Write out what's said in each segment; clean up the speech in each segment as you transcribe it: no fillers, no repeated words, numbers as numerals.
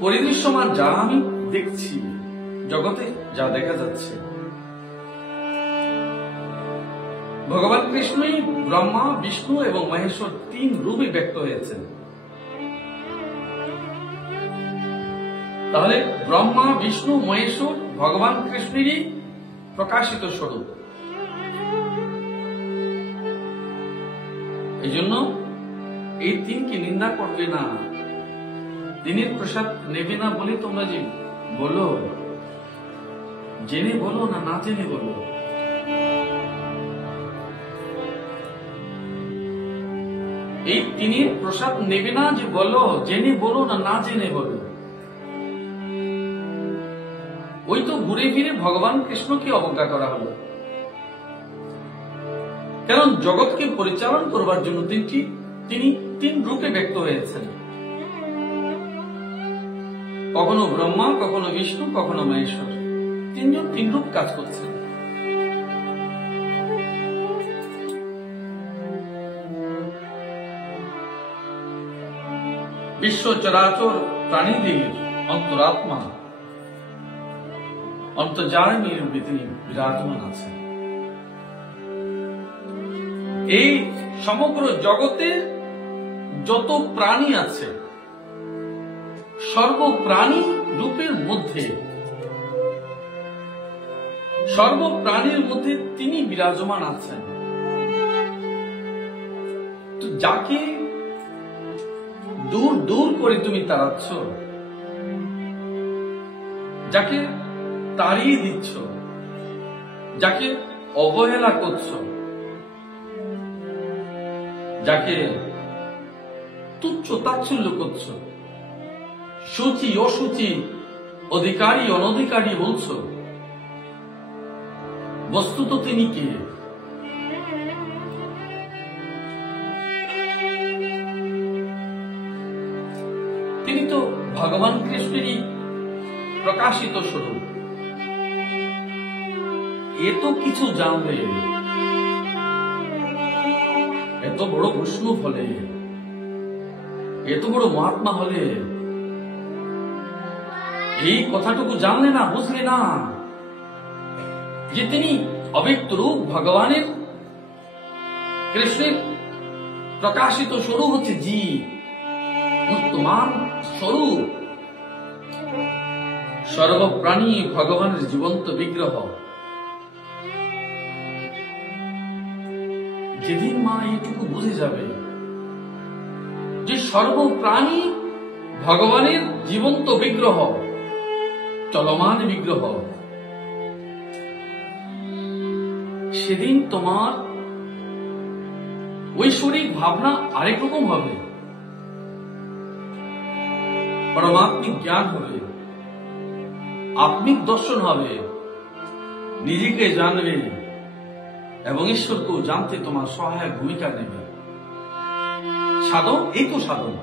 পরিদৃশ্যমান যা আমি দেখছি, জগতে যা দেখা যাচ্ছে, ভগবান কৃষ্ণই ব্রহ্মা, বিষ্ণু এবং মহেশ্বর তিন রূপে ব্যক্ত হয়েছেন। তাহলে ব্রহ্মা, বিষ্ণু, মহেশ্বর ভগবান কৃষ্ণেরই প্রকাশিত স্বরূপ। এই জন্য এই তিনকে নিন্দা করবে না, তিনের প্রসাদ নেবে না বলে তোমরা যে বলো, জেনে বলো না না জেনে বলো। এই তিনের প্রসাদ নেবে না যে বলো, জেনে বলো না না জেনে বলো। ওই তো ঘুরে ফিরে ভগবান কৃষ্ণকে অবজ্ঞা করা হলো। কারণ জগৎকে পরিচালন করবার জন্য তিনি তিন রূপে ব্যক্ত হয়েছেন, কখনো ব্রহ্মা, কখনো বিষ্ণু, কখনো মহেশ্বর। তিনজন তিন রূপ কাজ করছেন। বিশ্ব চরাচর প্রাণীদের অন্তরাত্মা, অন্তর্যামীর রূপে তিনি বিরাজমান আছেন। এই সমগ্র জগতে যত প্রাণী আছে, সর্বপ্রাণী রূপের মধ্যে, সর্বপ্রাণীর মধ্যে তিনি বিরাজমান আছেন। তো যাকে দূর দূর করে তুমি তাড়াচ্ছ, যাকে তাড়িয়ে দিচ্ছ, যাকে অবহেলা করছ, যাকে তুচ্ছ তাচ্ছল্য করছ, সূচি অসুচি, অধিকারী অনধিকারী বলছ, বস্তুত তিনি কে? তিনি তো ভগবান কৃষ্ণেরই প্রকাশিত স্বরূপ। এত কিছু জানলে, এত বড় বৈষ্ণব হলে, এত বড় মহাত্মা হলে, এই কথাটুকু জানলে না, বুঝলে না যে তিনি অব্যক্ত রূপ ভগবানের, কৃষ্ণের প্রকাশিত স্বরূপ হচ্ছে জীব, মুক্তমান স্বরূপ। সর্বপ্রাণী ভগবানের জীবন্ত বিগ্রহ। যেদিন মা এইটুকু বুঝে যাবে যে সর্বপ্রাণী ভগবানের জীবন্ত বিগ্রহ, চলমান বিগ্রহ, সেদিন তোমার ঐশ্বরিক ভাবনা আরেক রকম হবে, পরমাত্মিক জ্ঞান হবে, আত্মিক দর্শন হবে, নিজেকে জানবে এবং ঈশ্বরকেও জানতে তোমার সহায়ক ভূমিকা নেবে। সাধন, এই তো সাধন।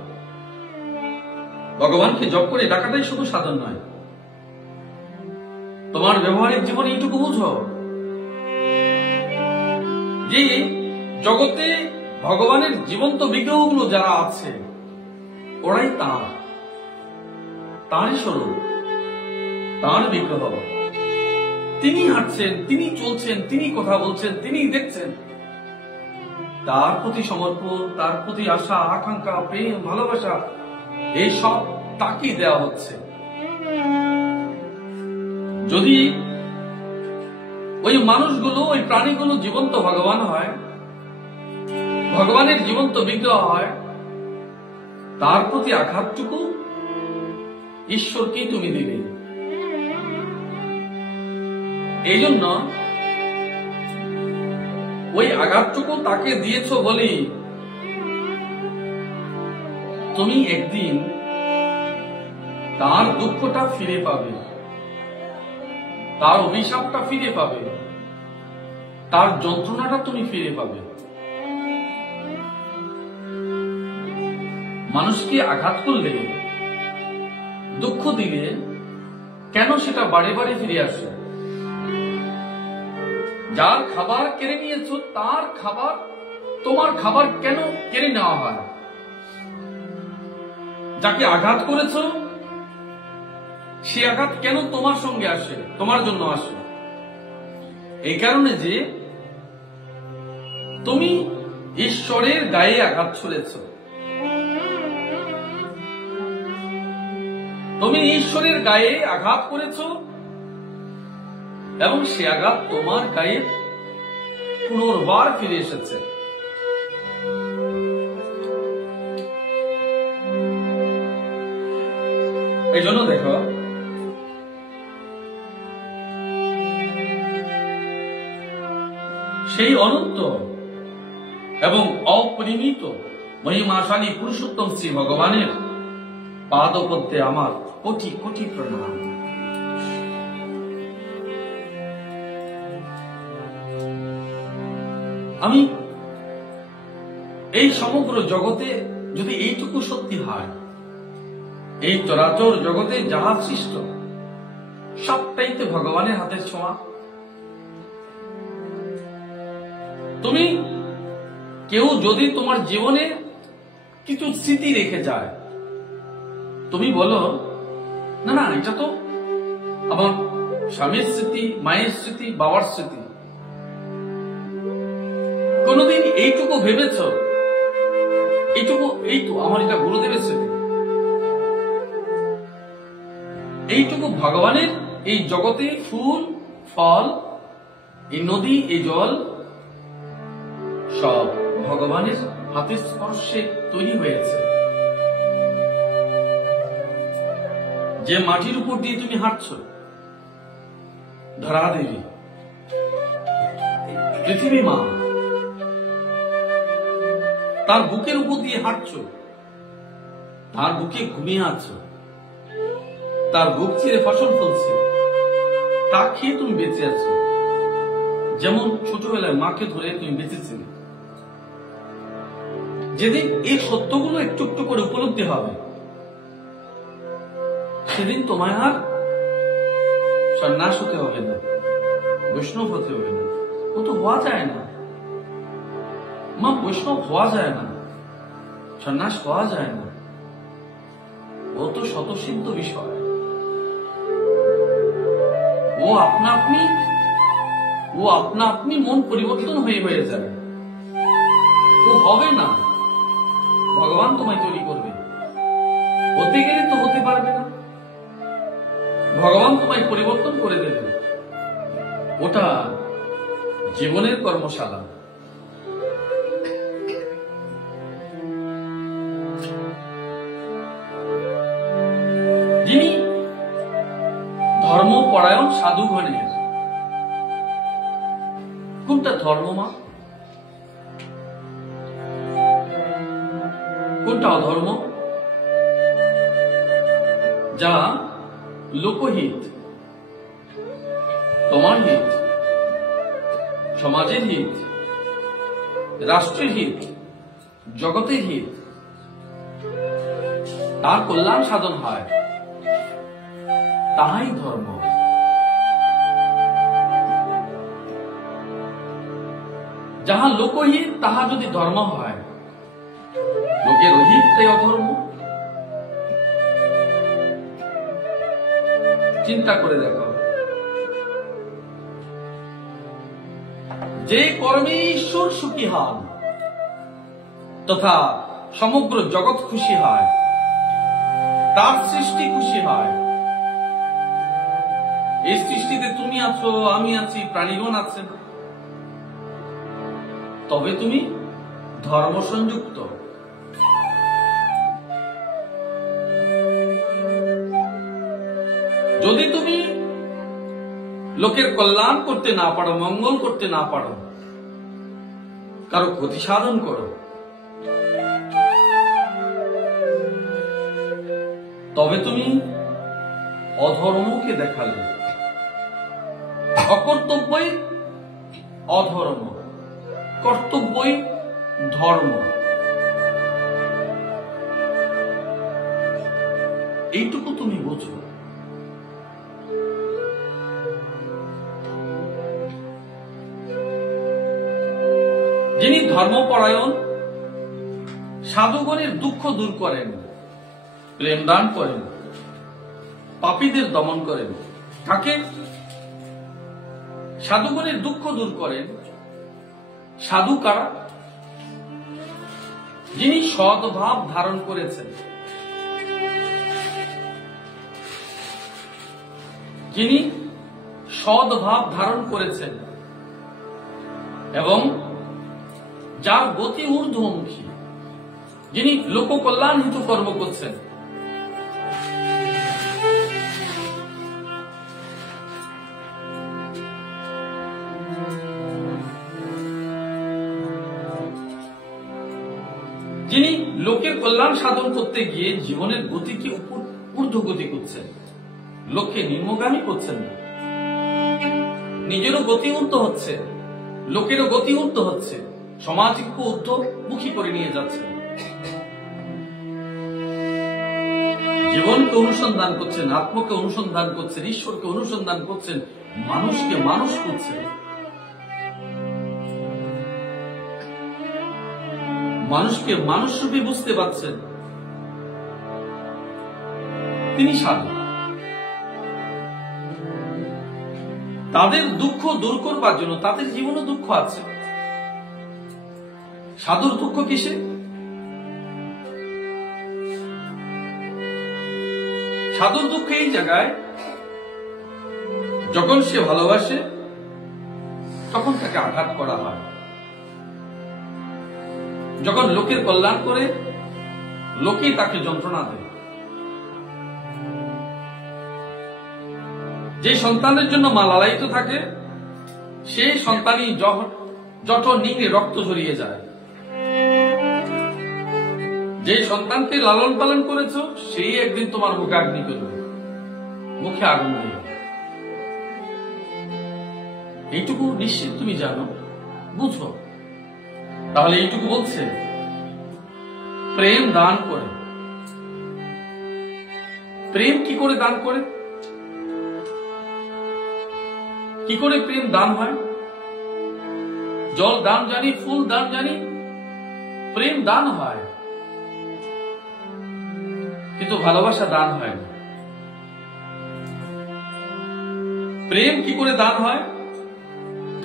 ভগবানকে জপ করে ডাকাটাই শুধু সাধন নয়। তোমার ব্যবহারিক জীবনে এইটুকু বুঝো যে জগতে ভগবানের জীবন্ত বিগ্রহগুলো যারা আছে, ওরাই তাঁরই স্বরূপ, তাঁর বিগ্রহ। তিনি হাঁটছেন, তিনি চলছেন, তিনি কথা বলছেন, তিনি দেখছেন। তার প্রতি সমর্পণ, তার প্রতি আশা, আকাঙ্ক্ষা, প্রেম, ভালোবাসা, এই সব তাকেই দেওয়া হচ্ছে। যদি ওই মানুষগুলো, ওই প্রাণীগুলো জীবন্ত ভগবান হয়, ভগবানের জীবন্ত বিগ্রহ হয়, তার প্রতি আঘাতটুকু ঈশ্বরকেই তুমি দেবে। এই জন্য ওই আঘাতটুকু তাকে দিয়েছ বলেই তুমি একদিন তার দুঃখটা ফিরে পাবে, তার অভিশাপটা ফিরে পাবে, তার যন্ত্রণাটা তুমি ফিরে পাবে। মানুষকে আঘাত করলে, দুঃখ দিলে কেন সেটা বারে বারে ফিরে আসে? যার খাবার কেড়ে নিয়েছ, তার খাবার, তোমার খাবার কেন কেড়ে নেওয়া হয়? যাকে আঘাত করেছ সে আঘাত কেন তোমার সঙ্গে আসে, তোমার জন্য আসে? এই কারণে যে তুমি ঈশ্বরের গায়ে আঘাত ছুঁড়েছ। তুমি ঈশ্বরের গায়ে আঘাত করেছ এবং সে আঘাত তোমার গায়ে পুনর্বার ফিরে এসেছে। এই জন্য দেখো, সেই অনন্ত এবং অপরিমিত মহিমাশালী পুরুষোত্তম শ্রী ভগবানের পাদপদ্মে আমার কোটি কোটি প্রণাম। আমি এই সমগ্র জগতে যদি এইটুকু সত্যি হয়, এই চরাচর জগতে যাহা সৃষ্ট সবটাইতে ভগবানের হাতের ছোঁয়া। তুমি কেউ যদি তোমার জীবনে কিছু স্মৃতি রেখে যায়, তুমি বলো না না, এটা তো আমার স্বামীর স্মৃতি, মায়ের স্মৃতি, বাবার স্মৃতি। কোনদিন এইটুকু ভেবেছ এইটুকু আমার এটা গুরুদেবের স্মৃতি? এইটুকু ভগবানের, এই জগতে ফুল ফল, এই নদী, এই জল সব ভগবানের হাতের স্পর্শে তৈরি হয়েছে। যে মাটির উপর দিয়ে তুমি হাঁটছ, ধরা দেবী, পৃথিবী মা, তার বুকের উপর দিয়ে হাঁটছ, তার বুকে ঘুমিয়ে আছো, তার বুক ছেড়ে ফসল ফলছে, তা খেয়ে তুমি বেঁচে আছো। যেমন ছোটবেলায় মাকে ধরে তুমি বেঁচেছিলে। যেদিন এই সত্যগুলো একটু একটু করে উপলব্ধি হবে, সেদিন তোমায় আর সন্ন্যাস হতে হবে না, বৈষ্ণব হতে হবে না। ও তো হওয়া যায় না মা, বৈষ্ণব হওয়া যায় না, সন্ন্যাস হওয়া যায় না। ও তো স্বতঃসিদ্ধ বিষয়। ও আপনা আপনি মন পরিবর্তন হয়ে যায়। ও হবে না, ভগবান তোমায় তৈরি করবে। হতে গেলে তো হতে পারবে না, ভগবান তোমায় পরিবর্তন করে দেবে। ওটা জীবনের কর্মশালা। যিনি ধর্মপরায়ণ সাধুগণের, কোনটা ধর্ম মা, কোনটা অধর্ম? যা লোকহিত, তোমার হিত, সমাজের হিত, রাষ্ট্রের হিত, জগতের হিত, তার কল্যাণ সাধন হয়, তাহাই ধর্ম। যাহা লোকহিত তাহা যদি ধর্ম হয়, লোকের অহিত তাই অধর্ম। চিন্তা করে দেখো, যে কর্মে ঈশ্বর সুখী হন তথা সমগ্র জগৎ খুশি হয়, তার সৃষ্টি খুশি হয়। এই সৃষ্টিতে তুমি আছো, আমি আছি, প্রাণীগণ আছে, তবে তুমি ধর্ম সংযুক্ত। যদি তুমি লোকের কল্যাণ করতে না পারো, মঙ্গল করতে না পারো, কারো ক্ষতি সাধন করো, তবে তুমি অধর্মকে দেখালে। অকর্তব্যই অধর্ম, কর্তব্যই ধর্ম। এইটুকু তুমি বোঝো। যিনি ধর্মপরায়ণ সাধুগণের দুঃখ দূর করেন, প্রেম দান করেন, পাপীদের দমন করেন। কাকে? সাধুগণের দুঃখ দূর করেন। সাধু কারা? যিনি সদ্ভাব ধারণ করেছেন, যিনি সদ্ভাব ধারণ করেছেন এবং যার গতি ঊর্ধ্বমুখী, যিনি লোককল্যাণ হেতু কর্ম করছেন। যিনি লোকের কল্যাণ সাধন করতে গিয়ে জীবনের গতিকে ঊর্ধ্বগতি করছেন, লোককে নিম্নগামী করছেন না। নিজেরও গতি ঊর্ধ্ব হচ্ছে, লোকেরও গতি ঊর্ধ্ব হচ্ছে, সমাজকে ঊর্ধ্বমুখী করে নিয়ে যাচ্ছেন। জীবনকে অনুসন্ধান করছেন, আত্মকে অনুসন্ধান করছেন, ঈশ্বরকে অনুসন্ধান করছেন, মানুষকে মানুষ করছেন। মানুষকে মানুষ রূপে বুঝতে পারছেন। তিনি সাধু। তাদের দুঃখ দূর করবার জন্য, তাদের জীবনে দুঃখ আছে। সাধুর দুঃখ কিসে? সাধুর দুঃখ এই জায়গায়, যখন সে ভালোবাসে তখন তাকে আঘাত করা হয়। যখন লোকের কল্যাণ করে, লোকেই তাকে যন্ত্রণা দেয়। যে সন্তানের জন্য মা লালায়িত থাকে, সেই সন্তানই জঠর নিংড়ে রক্ত ঝরিয়ে যায়। যে সন্তানকে লালন পালন করেছ, সেই একদিন তোমার মুখে আগ্নি করবে, মুখে আগুন দেবে। এইটুকু নিশ্চিত তুমি জানো, বুঝো। তাহলে এইটুকু বলছে, প্রেম দান করে। প্রেম কি করে দান করে? কি করে প্রেম দান হয়? জল দান জানি, ফুল দান জানি, প্রেম দান হয়, কিন্তু ভালোবাসা দান হয় না। প্রেম কি করে দান হয়?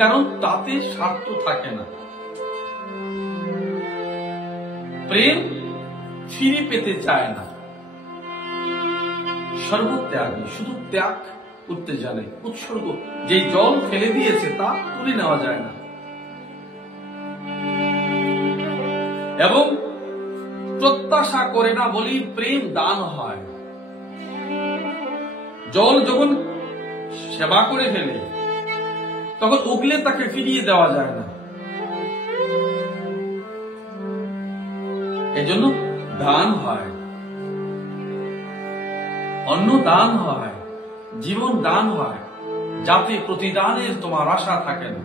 কারণ তাতে স্বার্থ থাকে না। প্রেম ফিরে পেতে চায় না, সর্বত্যাগী, শুধু ত্যাগ করতে জানে, উৎসর্গ। যে জল ফেলে দিয়েছে তা তুলে নেওয়া যায় না। এবং প্রত্যাশা করে না বলেই প্রেম দান হয়। জল যখন সেবা করে ফেলে, তখন উগলে তাকে ফিরিয়ে দেওয়া যায় না। এজন্য দান হয়, অন্ন দান হয়, জীবন দান হয়, যাতে প্রতিদানের তোমার আশা থাকে না।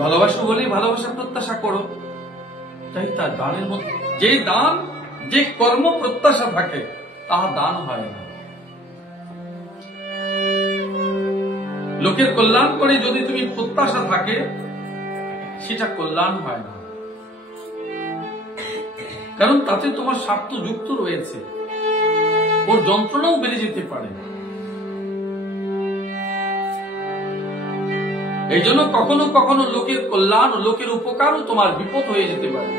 ভালোবাসো বলে ভালোবাসা প্রত্যাশা করো, তাই তার দানের মধ্যে যে দান, যে কর্ম প্রত্যাশা থাকে, তাহা দান হয় না। লোকের কল্যাণ করে যদি তুমি প্রত্যাশা থাকে, সেটা কল্যাণ হয় না। কারণ তাতে তোমার স্বার্থ যুক্ত রয়েছে, ওর যন্ত্রণাও বেড়ে যেতে পারে। এই জন্য কখনো কখনো লোকের কল্যাণ, লোকের উপকারও তোমার বিপদ হয়ে যেতে পারে।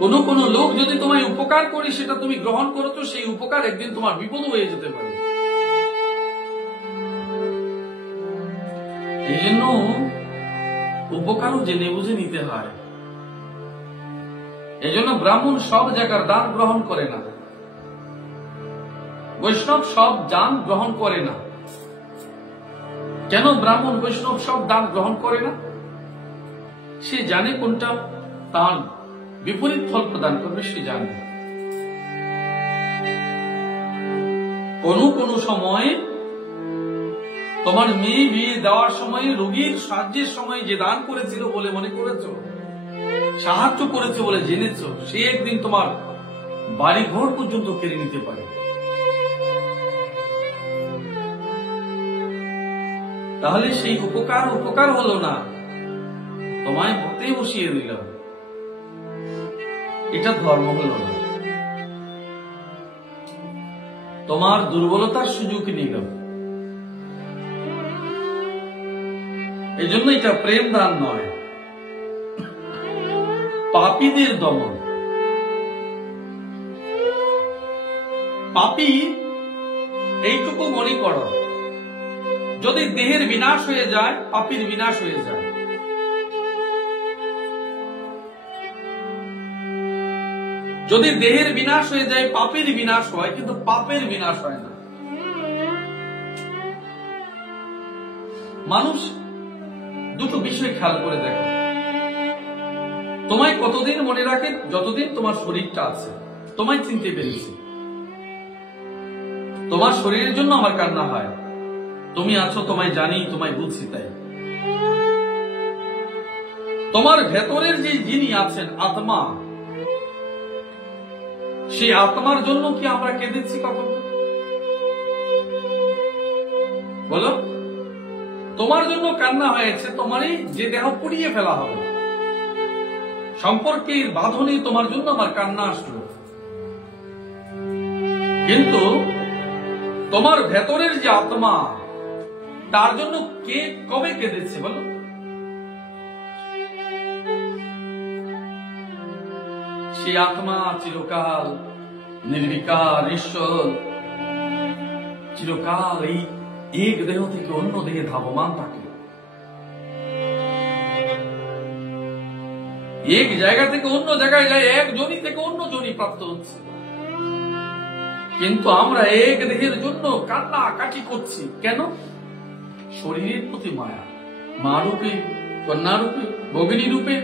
কোন কোন লোক যদি তোমায় উপকার করে, সেটা তুমি গ্রহণ করো, তো সেই উপকার একদিন তোমার বিপদ হয়ে যেতে পারে। এই জন্য উপকারও জেনে বুঝে নিতে হয়। এই জন্য ব্রাহ্মণ সব জায়গার দান গ্রহণ করে না, বৈষ্ণব সব দান গ্রহণ করে না। কেন ব্রাহ্মণ বৈষ্ণব সব দান গ্রহণ করে না? সে জানে কোনটা তার বিপরীত ফল প্রদান করবে, সে জানে। কোন সময় তোমার মেয়ে বিয়ে দেওয়ার সময়, রোগীর সাহায্যের সময় যে দান করেছিল বলে মনে করেছ, সাহায্য করেছে বলে জেনেছ, সে একদিন তোমার বাড়ি ঘর পর্যন্ত কেড়ে নিতে পারে। তাহলে সেই উপকার হলো না, তোমায় মতে বসিয়ে দিল, এটা ধর্ম হলো না। তোমার দুর্বলতার সুযোগ নিল। এই জন্য এটা প্রেম দান নয়, পাপীদের দমন। পাপী এইটুকু মনে করো, যদি দেহের বিনাশ হয়ে যায়, পাপীর বিনাশ হয়ে যায়। যদি দেহের বিনাশ হয়ে যায়, পাপের বিনাশ হয়, কিন্তু পাপের বিনাশ হয় না। মানুষ দুটো বিষয় খেয়াল করে দেখো, তোমায় কতদিন মনে রাখে? যতদিন তোমার শরীরটা আছে, তোমায় চিনতে পেরেছি, তোমার শরীরের জন্য আমার কান্না হয়, তুমি আছো, তোমায় জানি, তোমায় বুঝছি, তাই তোমার ভেতরের যে যিনি আছেন আত্মা, সেই আত্মার জন্য কি আমরা কেঁদেছি কখনো? বলো, তোমার জন্য কান্না হয়েছে, তোমারই যে দেহ পুড়িয়ে ফেলা হবে, সম্পর্কের বাঁধনে তোমার জন্য আমার কান্না আসলো। কিন্তু তোমার ভেতরের যে আত্মা, তার জন্য কে কবে কেঁদেছে বলো? সেই আত্মা চিরকাল নির্বিকার ঈশ্বর, চিরকাল এই এক দেহ থেকে অন্য দেহে ধাবমান থাকে, এক জায়গা থেকে অন্য জায়গায় যায়, এক জনি থেকে অন্য জনি প্রাপ্ত হচ্ছে। কিন্তু আমরা এক দেহের জন্য কান্না কাটি করছি কেন? শরীরের প্রতি মায়া, মা রূপে, কন্যা রূপে, ভগিনী রূপে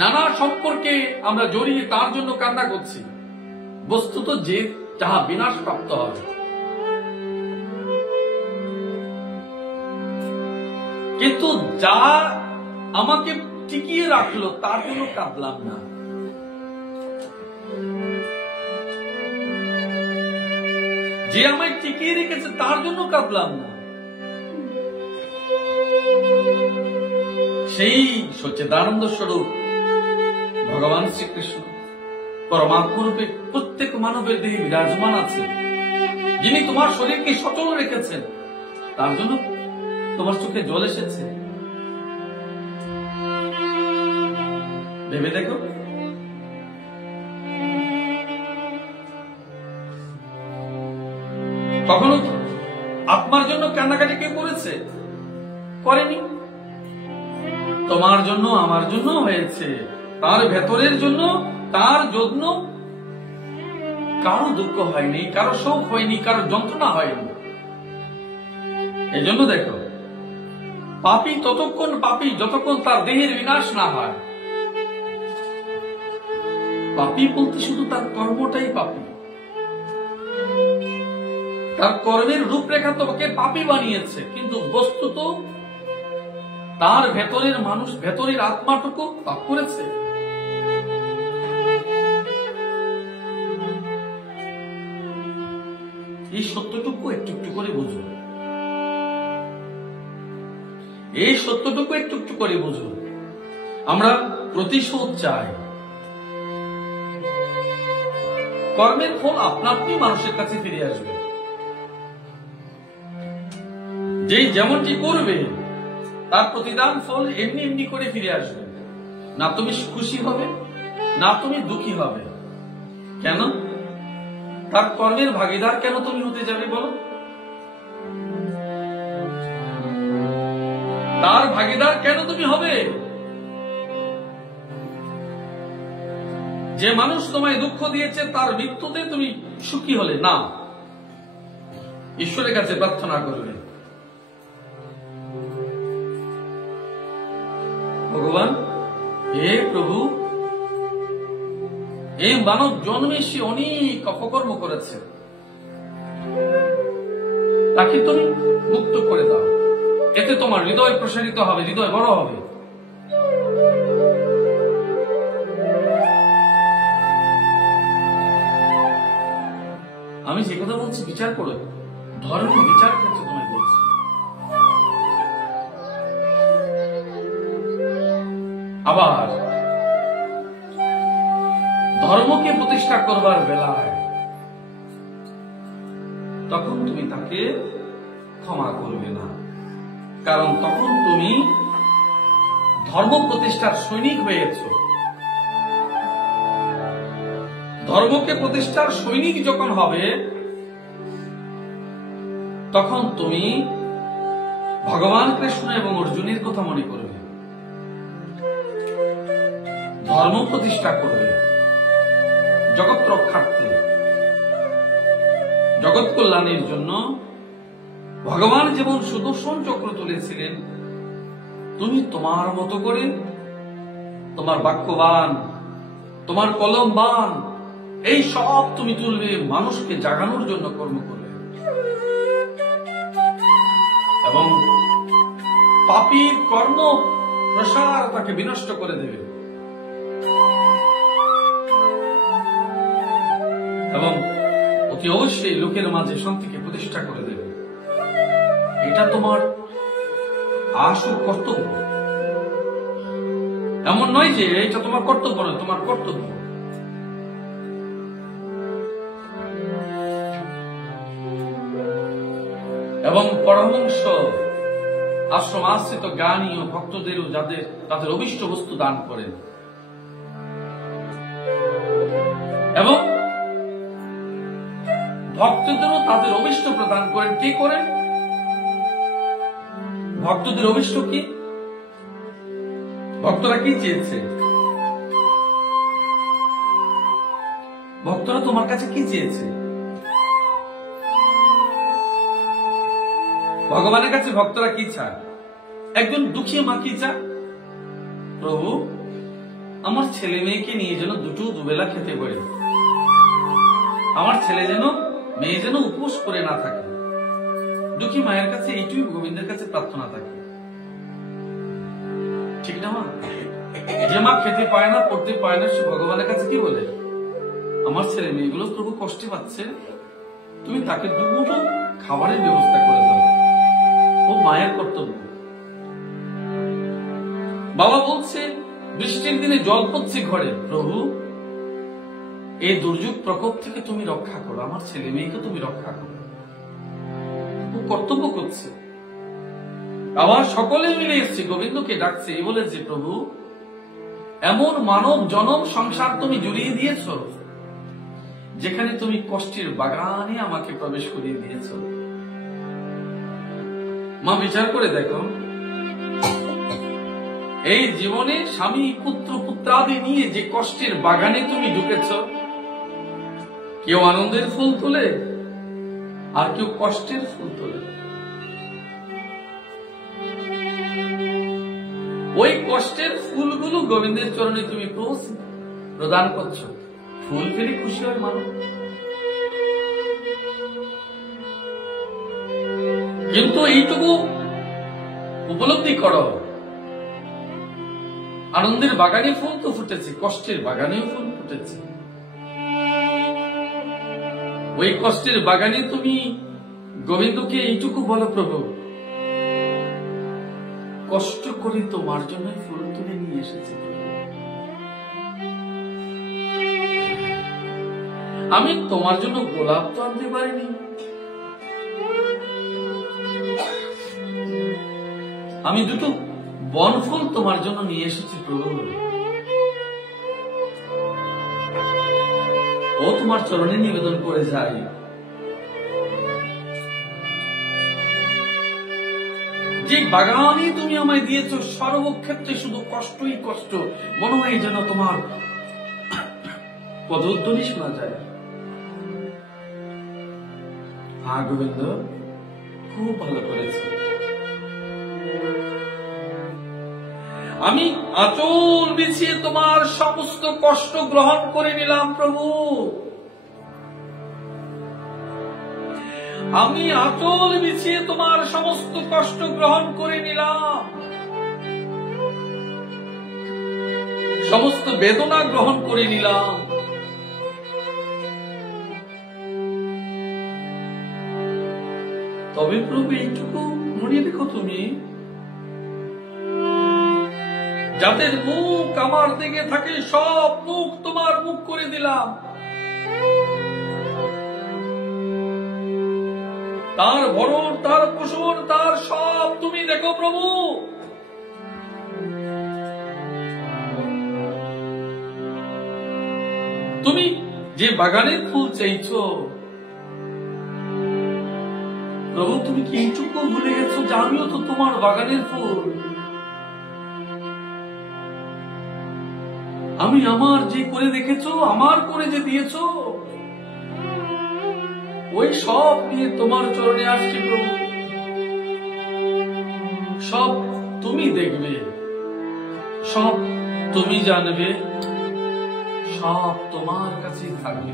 নানা সম্পর্কে আমরা জড়িয়ে তার জন্য কান্না করছি। বস্তুত যে যাহা বিনাশ প্রাপ্ত হবে। কিন্তু যা আমাকে টিকিয়ে রাখলো তার জন্য কাঁদলাম না। যে আমায় টিকিয়ে রেখেছে তার জন্য কাঁদলাম না। সেই সচ্চিদানন্দ স্বরূপ ভগবান শ্রীকৃষ্ণ পরমাত্মা রূপে প্রত্যেক মানবের দেহে বিরাজমান আছে, যিনি তোমার শরীরকে সচল রেখেছেন, তার জন্য তোমার চোখে জল এসেছে। ভেবে দেখো, কখনো আত্মার জন্য কান্নাকাটি কেউ করেছে? করেনি। তোমার জন্য আমার জন্য হয়েছে, তার ভেতরের জন্য, তার জন্য কারো দুঃখ হয়নি, কারো শোক হয়নি, কারো যন্ত্রণা হয়নি। এজন্য দেখো, পাপী ততক্ষণ পাপী যতক্ষণ তার দেহের বিনাশ না হয়। পাপী বলতে শুধু তার কর্মটাই পাপী, তার কর্মের রূপরেখা তোমাকে পাপী বানিয়েছে, কিন্তু বস্তুত তার ভেতরের মানুষ, ভেতরের আত্মাটুকু পাপ করেছে। এই সত্যটুকু একটু একটু করে বুঝো, এই সত্যটুকু একটু একটু করে বুঝো। আমরা প্রতিশোধ চাই, কর্মের ফল আপনা আপনি মানুষের কাছে ফিরে আসবে। যে যেমনটি করবে তার প্রতিদান ফল এমনি এমনি করে ফিরে আসবে। না তুমি খুশি হবে, না তুমি দুঃখী হবে। কেন? তার কর্মের ভাগীদার কেন তুমি হতে যাবে বলো? তার ভাগীদার কেন তুমি হবে? যে মানুষ তোমায় দুঃখ দিয়েছে তার মৃত্যুতে তুমি সুখী হলে না, ঈশ্বরের কাছে প্রার্থনা করবে, ভগবান হে প্রভু, এই মানব জন্মে সে অনেক অপকর্ম করেছে, তাকে তুমি মুক্ত করে দাও। এতে তোমার হৃদয় প্রসারিত হবে, হৃদয় বড় হবে। আমি যে কথা বলছি বিচার করে, ধর্মের বিচার করছে তোমায় বলছি। আবার ধর্মকে প্রতিষ্ঠা করবার বেলায় তখন তুমি তাকে ক্ষমা করবে না, কারণ তখন তুমি ধর্ম প্রতিষ্ঠার সৈনিক হয়েছ। ধর্মকে প্রতিষ্ঠার সৈনিক যখন হবে, তখন তুমি ভগবান কৃষ্ণ এবং অর্জুনের কথা মনে করবে, ধর্ম প্রতিষ্ঠা করবে, জগৎ রক্ষার্থে, জগৎ কল্যাণের জন্য ভগবান যেমন সুদর্শন চক্র তুলেছিলেন, তুমি তোমার মতো করে তোমার বাক্যবান, তোমার কলমবান, এই সব তুমি তুলবে, মানুষকে জাগানোর জন্য কর্ম করবে এবং পাপীর কর্ম প্রসার তাকে বিনষ্ট করে দেবে এবং অতি অবশ্যই লোকের মাঝে শান্তিকে প্রতিষ্ঠা করে দেবে। এটা তোমার আসল কর্তব্য। এমন নয় যে এটা তোমার কর্তব্য নয়, তোমার কর্তব্য। এবং পরমহংস আশ্রম আশ্রিত জ্ঞানী ও ভক্তদেরও যাদের তাদের অভিষ্ট বস্তু দান করেন এবং ভক্তদেরও তাদের অভিষ্ট প্রদান করেন। কে করেন? ভক্তদের অভিষ্ট কি? ভক্তরা কি চেয়েছে? ভক্তরা তোমার কাছে কি চেয়েছে? ভগবানের কাছে ভক্তরা কি চায়? একজন দুঃখী মা কি চায়? প্রভু, আমার ছেলে মেয়েকে নিয়ে যেন দুবেলা খেতে পারে, আমার ছেলে যেন মেয়ে যেন উপোস করে না থাকে। দুঃখী মায়ের কাছে এইটুকু গোবিন্দের কাছে প্রার্থনা থাকে, ঠিক না মা? যে মা খেতে পায় না, পড়তে পায় না, সে ভগবানের কাছে কি বলে? আমার ছেলে মেয়েগুলো প্রভু কষ্টে পাচ্ছে, তুমি তাকে দুমুঠো খাবারের ব্যবস্থা করে দাও। ও মায়ের কর্তব্য। বাবা বলছে বৃষ্টির দিনে জল পড়ছে ঘরে, প্রভু এই দুর্যোগ প্রকোপ থেকে তুমি রক্ষা করো, আমার ছেলে মেয়েকে তুমি রক্ষা করো। ও কর্তব্য করছে। আবার সকলে মিলে এসছে, গোবিন্দকে ডাকছে, এই বলে যে প্রভু এমন মানব জনম সংসার তুমি জুড়িয়ে দিয়েছ, যেখানে তুমি কষ্টের বাগানে আমাকে প্রবেশ করিয়ে দিয়েছ। মা বিচার করে দেখো, এই জীবনে স্বামী পুত্র পুত্রাদি নিয়ে যে কষ্টের বাগানে তুমি ঢুকেছ, কেউ আনন্দের ফুল তোলে আর কেউ কষ্টের ফুল তোলে। ওই কষ্টের ফুলগুলো গোবিন্দের চরণে তুমি প্রদান করছো, ফুল ফেলে খুশি হয় মানুষ। কিন্তু এইটুকু উপলব্ধি করো, আনন্দের বাগানে ফুল তো ফুটেছে, কষ্টের বাগানেও ফুল ফুটেছে। ওই কষ্টের বাগানে তুমি গোবিন্দকে এইটুকু বলো, প্রভু কষ্ট করে তোমার জন্য ফুল তুলে নিয়ে এসেছি, আমি তোমার জন্য গোলাপ তো আনতে পারিনি, আমি দুটো বনফুল তোমার জন্য নিয়ে এসেছি প্রভু। ও তোমার চরণে নিবেদন করে যাই, যে বাগানে তুমি আমায় দিয়েছ, সর্বক্ষেত্রে শুধু কষ্টই কষ্ট, মনে হয় যেন তোমার পদধ্বনি শোনা যায়। হ্যাঁ গোবিন্দ, খুব ভালো করেছে। আমি আঁচল বিছিয়ে তোমার সমস্ত কষ্ট গ্রহণ করে নিলাম প্রভু, আমি আঁচল বিছিয়ে তোমার সমস্ত কষ্ট গ্রহণ করে নিলাম, সমস্ত বেদনা গ্রহণ করে নিলাম। তবে প্রভু এইটুকু মনে রেখো, তুমি যাদের মুখ আমার দিকে থাকে, সব মুখ তোমার মুখ করে দিলাম। তার ভরণ, তার পোষণ, তার সব তুমি দেখো প্রভু। তুমি যে বাগানের ফুল চাইছো প্রভু, তুমি কি এইটুকু ভুলে গেছো যে আমিও তো তোমার বাগানের ফুল। আমি আমার যে করে দেখেছো, আমার করে যে দিয়েছো, ওই সব নিয়ে তোমার চরণে আসছি প্রভু। সব তুমি দেখবে, সব তুমি জানবে, সব তোমার কাছেই থাকবে।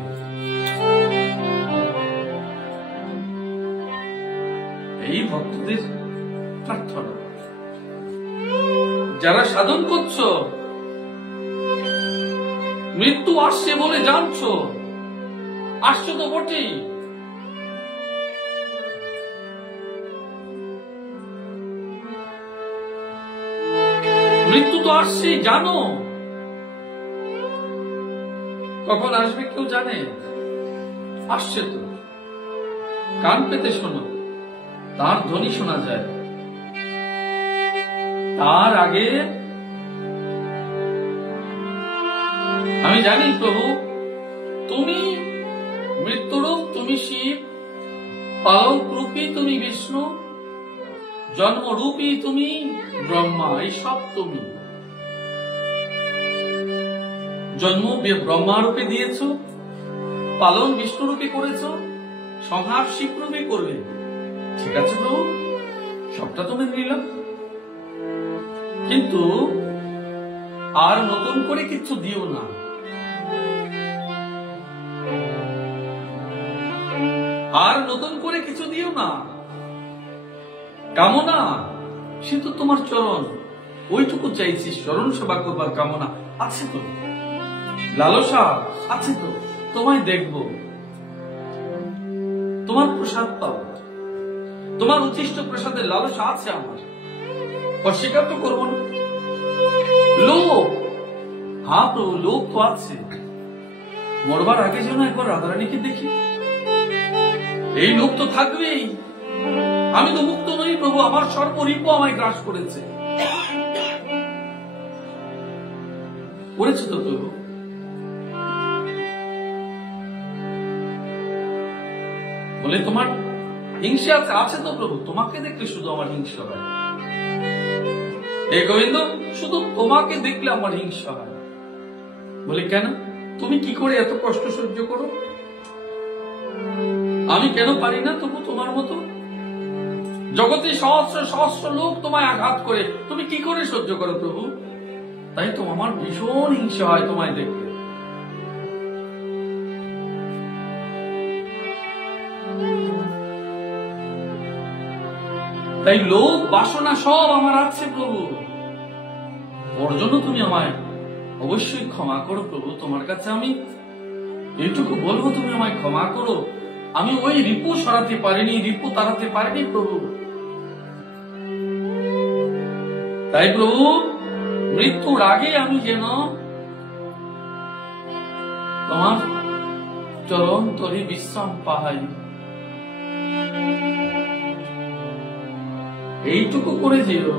এই ভক্তদের প্রার্থনা। যারা সাধন করছো, মৃত্যু আসছে বলে জানছো, আসছো তো বটেই, মৃত্যু তো আসছেই জানো, কখন আসবে কেউ জানে? আসছে তো, কান পেতে শোনো, তার ধ্বনি শোনা যায়। তার আগে আমি জানি প্রভু, তুমি মৃত্যুরূপ তুমি শিব, পালক রূপী তুমি বিষ্ণু, জন্মরূপী তুমি ব্রহ্মা। এই সব তুমি। জন্ম ব্রহ্মা রূপে দিয়েছ, পালন বিষ্ণু রূপে করেছ, সংহার শিব রূপে করবে। ঠিক আছে প্রভু, সবটা তুমি নিলাম, কিন্তু আর নতুন করে কিছু দিও না। আর নতুন করে কিছু দিও না। কামনা সে তো তোমার চরণ, ওইটুকু চাইছিস, চরণ সেবা করবার কামনা আছে তো, লালসা আছে তো, তোমায় দেখব, তোমার প্রসাদ পাবো, তোমার উচ্ছিষ্ট প্রসাদের লালসা আছে আমার, অস্বীকার তো করবো না। লোক, হ্যাঁ প্রভু, লোক তো আছে। মরবার আগে যেন একবার রাধারানীকে দেখি, এই লোক তো থাকবেই। আমি তো মুক্ত নই প্রভু, আমার সর্বরিপ আমায় গ্রাস করেছে। করেছে তো প্রভু। বলে তোমার হিংসা আছে? আছে তো প্রভু, তোমাকে দেখলে শুধু আমার হিংসা হয়। হে গোবিন্দ, শুধু তোমাকে দেখলে আমার হিংসা হয়। বলে কেন? তুমি কি করে এত কষ্ট সহ্য করো? আমি কেন পারি না তবু তোমার মতো? জগতে সহস্র সহস্র লোক তোমায় আঘাত করে, তুমি কি করে সহ্য করো প্রভু? তাই তো আমার ভীষণ হিংসা হয় তোমায় দেখতে। তাই লোক বাসনা সব আমার আছে প্রভু, ওর জন্য তুমি আমায় অবশ্যই ক্ষমা করো প্রভু। তোমার কাছে আমি এইটুকু বলবো, তুমি আমায় ক্ষমা করো। আমি ওই রিপু সরাতে পারিনি, রিপু তাড়াতে পারিনি প্রভু। তাই প্রভু, মৃত্যুর আগে আমি যেন তোমার চরণ তরে বিশ্রাম পাই, এইটুকু করে যেও।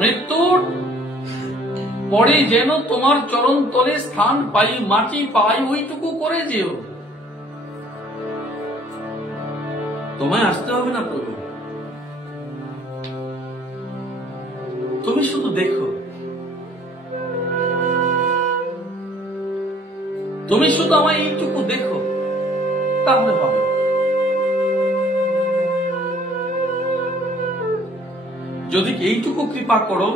মৃত্যুর পরে যেন তোমার চরণ তলে স্থান পাই, মাটি পাই, ওইটুকু করে যেও। তোমায় আসতে হবে না প্রভু, তুমি শুধু দেখো, তুমি শুধু আমায় এইটুকু দেখো, তাহলে হবে। যদি এইটুকু কৃপা করো,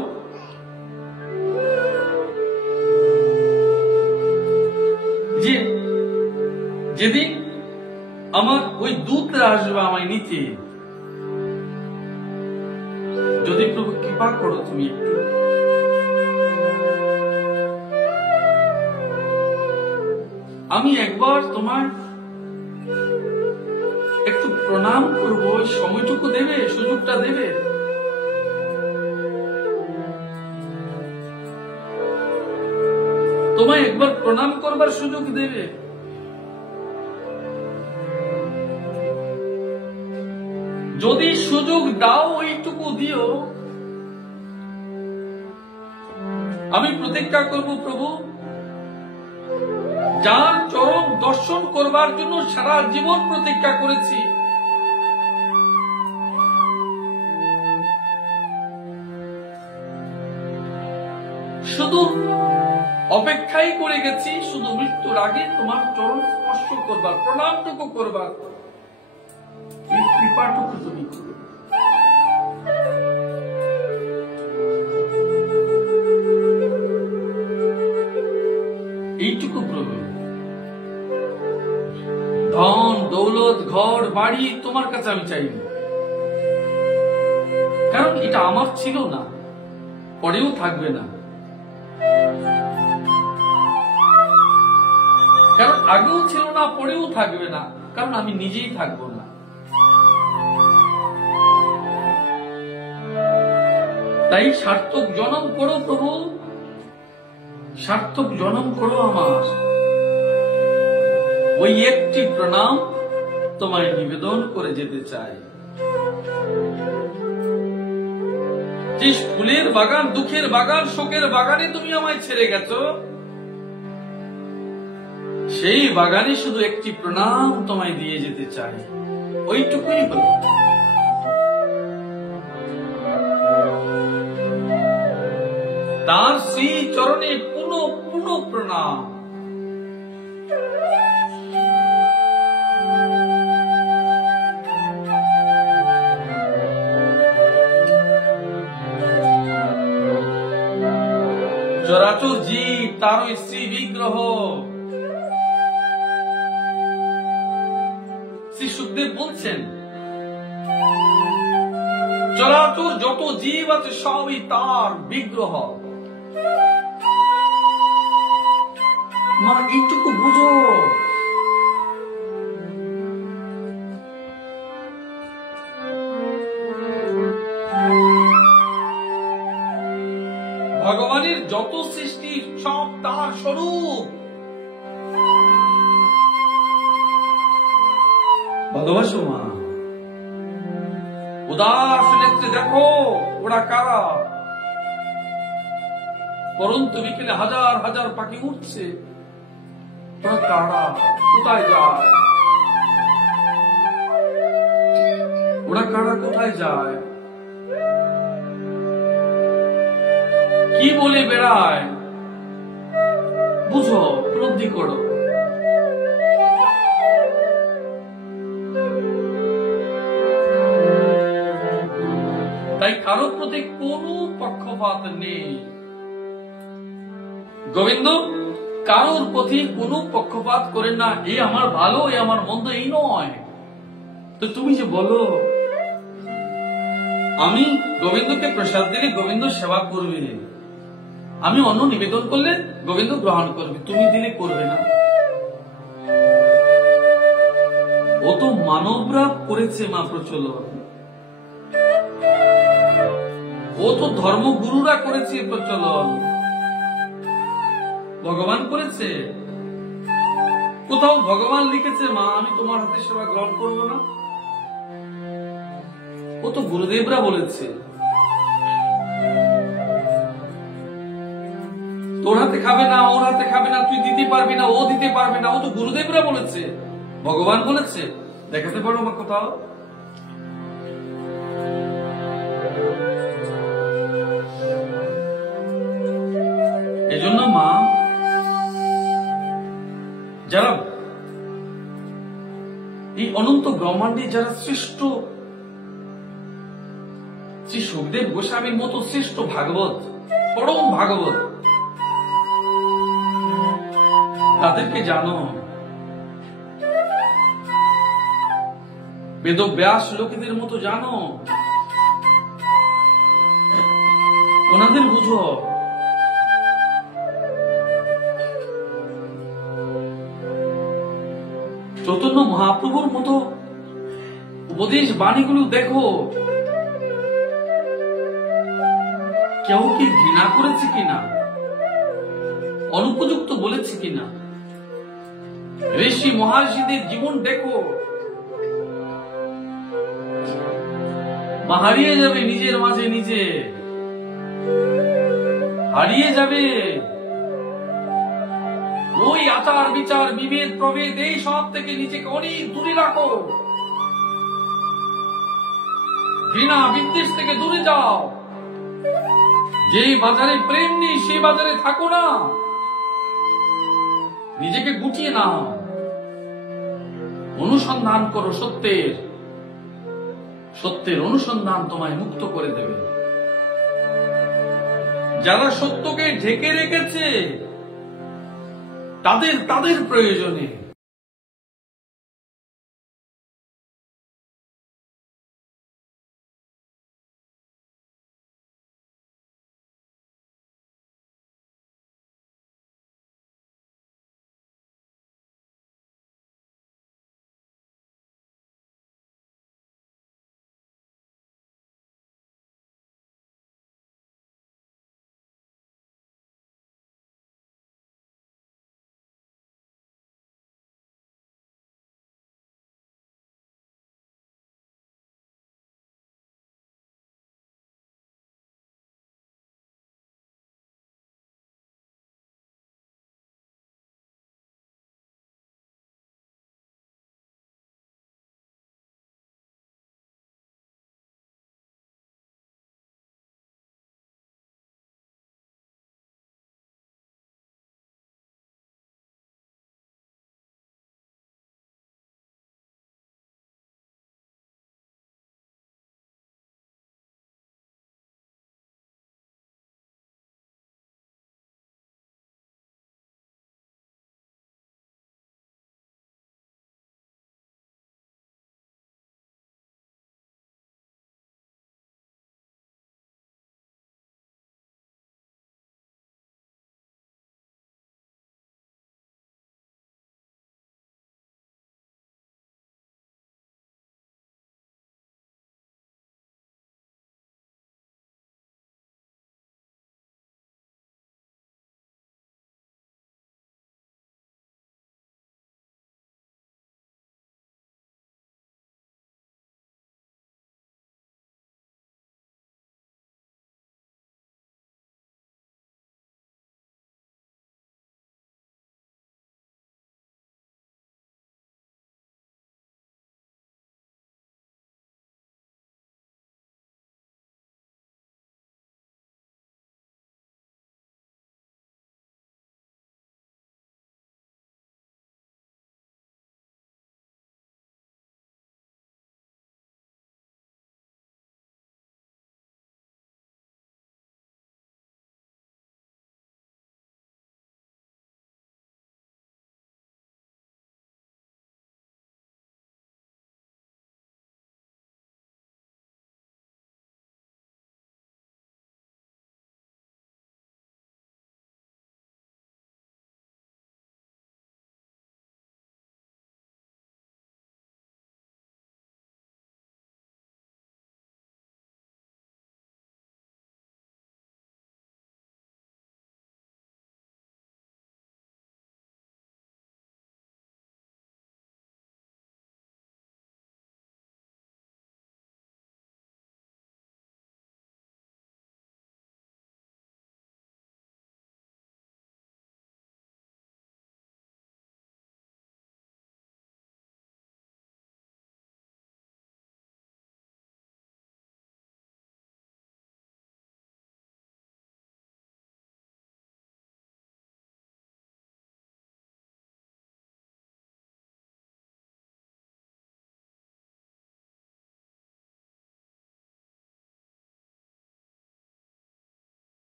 যে যেদিন আমার ওই দূতরা আসবে আমায় নিতে, যদি প্রভু কৃপা করো তুমি একটু, আমি একবার তোমার একটু প্রণাম করবো, ওই সময়টুকু দেবে, সুযোগটা দেবে। তোমায় একবার প্রণাম করবার সুযোগ দেবে। যদি সুযোগ দাও এইটুকু দিও। আমি প্রতিজ্ঞা করব প্রভু, যার চরম দর্শন করবার জন্য সারা জীবন প্রতিজ্ঞা করেছি, শুধু অপেক্ষাই করে গেছি, শুধু মৃত্যুর আগে তোমার চরণ স্পর্শ করবার, প্রণামটুকু করবার, এই কৃপাটুকু তুমি করো। এইটুকু প্রভু। ধন দৌলত ঘর বাড়ি তোমার কাছে আমি চাইনি, কারণ এটা আমার ছিল না, পরেও থাকবে না, কারণ আগেও ছিল না, পরেও থাকবে না, কারণ আমি নিজেই থাকবো না। তাই সার্থক জনম করো প্রভু, সার্থক জনম করো আমার। ওই একটি প্রণাম তোমায় নিবেদন করে যেতে চাই। যে ফুলের বাগান, দুঃখের বাগান, শোকের বাগানে তুমি আমায় ছেড়ে গেছো, সেই বাগানে শুধু একটি প্রণাম তোমায় দিয়ে যেতে চাই, ওইটুকুই হল। তার শ্রী চরণে পুনঃ পুনঃ প্রণাম। চরাচর জীব তার শ্রী বিগ্রহ। শ্রী সুখদেব বলছেন, চরাচর যত জীব আছে সবই তার বিগ্রহ। মা এইটুকু বুঝো। ভগবানের যত সৃষ্টি সব তার স্বরূপ। ভালোবাসো মা, উদাস নেত্রে দেখো ওরা কারা। পরন্ত বিকেলে হাজার হাজার পাখি উঠছে, ওরা কারা, কোথায় যায়? ওরা কারা, কোথায় যায়, কি বলে বেড়ায়? বুঝো, উপলব্ধি করো। তাই কারো প্রতি কোনো পক্ষপাত নেই। গোবিন্দ কারোর প্রতি কোনো পক্ষপাত করেন না, এ আমার ভালো, এ আমার মন্দ, এই নয়। তো তুমি যে বলো আমি গোবিন্দকে প্রসাদ দিলে গোবিন্দ সেবা করবে, আমি অন্ন নিবেদন করলে গোবিন্দ গ্রহণ করবে, তুমি দিলে করবে না। ও তো মানবরা করেছে মা প্রচলন, ও তো ধর্মগুরুরা করেছে প্রচলন, ভগবান করেছে? কোথাও ভগবান লিখেছে মা আমি তোমার হাতে সেবা গ্রহণ করবো না? ও তো গুরুদেবরা বলেছে। তোর হাতে খাবে না, ওর হাতে খাবে না, তুই দিতে পারবি না, ও দিতে পারবে না, ও তো গুরুদেবরা বলেছে, ভগবান বলেছে। দেখাতে পারো আমার কোথাও? এজন্য মা, যারা এই অনন্ত ব্রহ্মাণ্ডে যারা শ্রেষ্ঠ, শ্রী সুখদেব গোস্বামীর মতো শ্রেষ্ঠ ভাগবত, পরম ভাগবত, তাদেরকে জানো। বেদব্যাস লোকেদের মতো জানো, ওনাদের বুঝো। চৈতন্য মহাপ্রভুর মতো উপদেশ বাণীগুলো দেখো, কেউ কি ঘৃণা করেছে কিনা, অনুপযুক্ত বলেছে কিনা? ঋষি মহর্ষিদের জীবন দেখো, হারিয়ে যাবে নিজের মাঝে নিজে, হারিয়ে যাবে ওই আচার বিচার বিভেদ প্রভেদ এই সব থেকে নিজেকে অনেক দূরে রাখো। ঘৃণা বিদ্বেষ থেকে দূরে যাও। যে বাজারে প্রেম নেই সেই বাজারে থাকো না, নিজেকে গুটিয়ে নাও, অনুসন্ধান করো সত্যের। সত্যের অনুসন্ধান তোমায় মুক্ত করে দেবে। যারা সত্যকে ঢেকে রেখেছে তাদের প্রয়োজনে